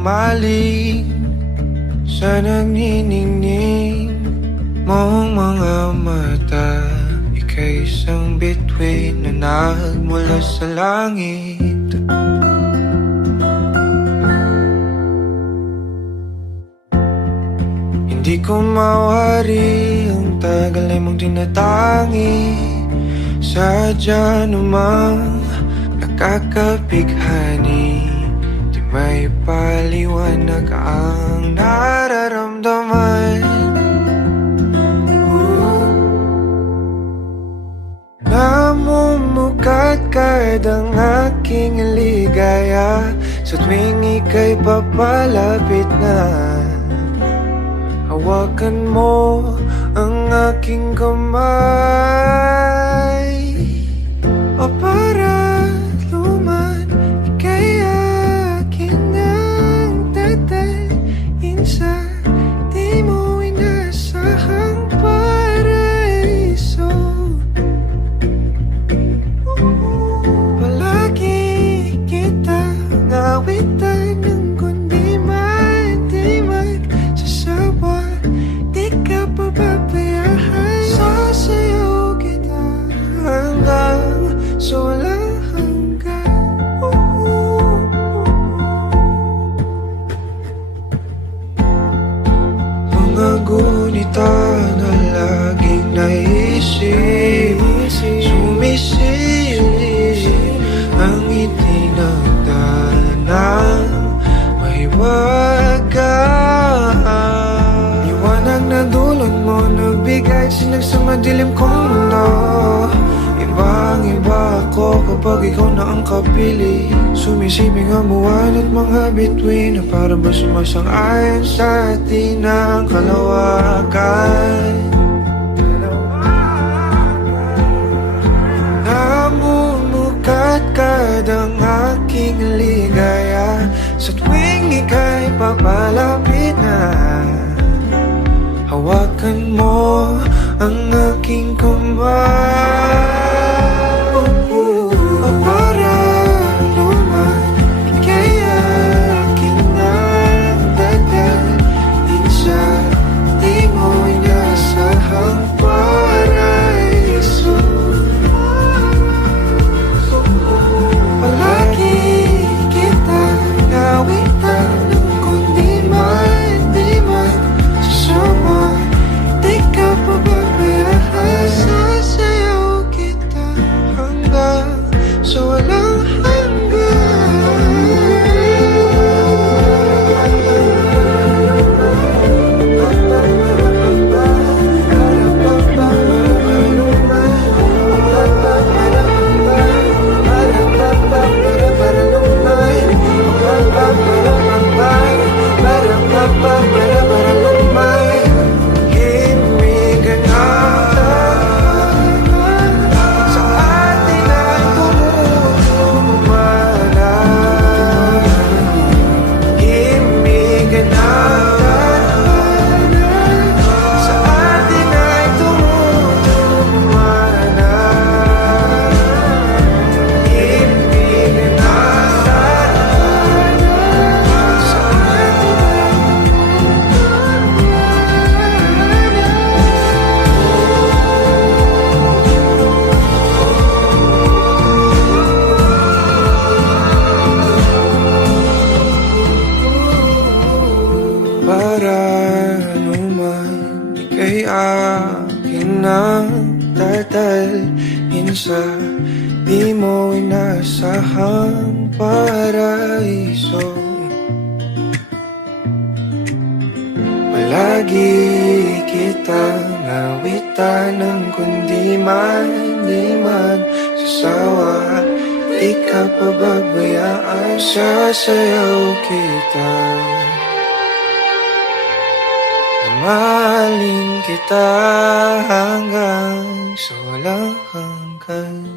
humaling sa nagniningning mong mga mata. Ika'y isang bituin na nagmula sa langit. Hindi ko mawari ang tagal ay mong tinatangi. Sadya namang nakakabighani, di may paliwanag ang nararamdaman. Namumukat kadang aking ligaya sa tuwing ika'y papalapit na. Hawakan mo ang aking kamay, o para luman, ika'y akin ang tatalin sa di mo inasahang paraiso. Palagi kita ngawitan ng kundi man di magsasawa. Di ka pababayaan, sasayaw kita hanggang sa walang hanggan. Mga gunita na laging naisip, sumisilip ang itinagdanang mahiwagaan. Liwanag na dulot mo, nagbigay sinag sa madilim kong mundo. Ibang-iba ako kapag ikaw na ang kapili. Sumisibing ang buwan at mga bituin na para ba sumasang-ayon sa atin ang kalawakan. Namumukat kadang aking ligaya sa tuwing ika'y papalapit na. Hawakan mo ang aking kamay, o para luman, ika'y akin ang tatalin sa di mo inasahang paraiso. Palagi kita ngawitan ng kundi man di magsasama. Di ka pababayaan, sasayaw kita hanggang sa walang ika'y akin ang tatalin sa di mo inasahang paraiso. Palagi kita ngawitan ng kundi man di magsasawa. Di ka pababayaan, sasayaw kita. Mahalin kita hanggang sa walang hanggan.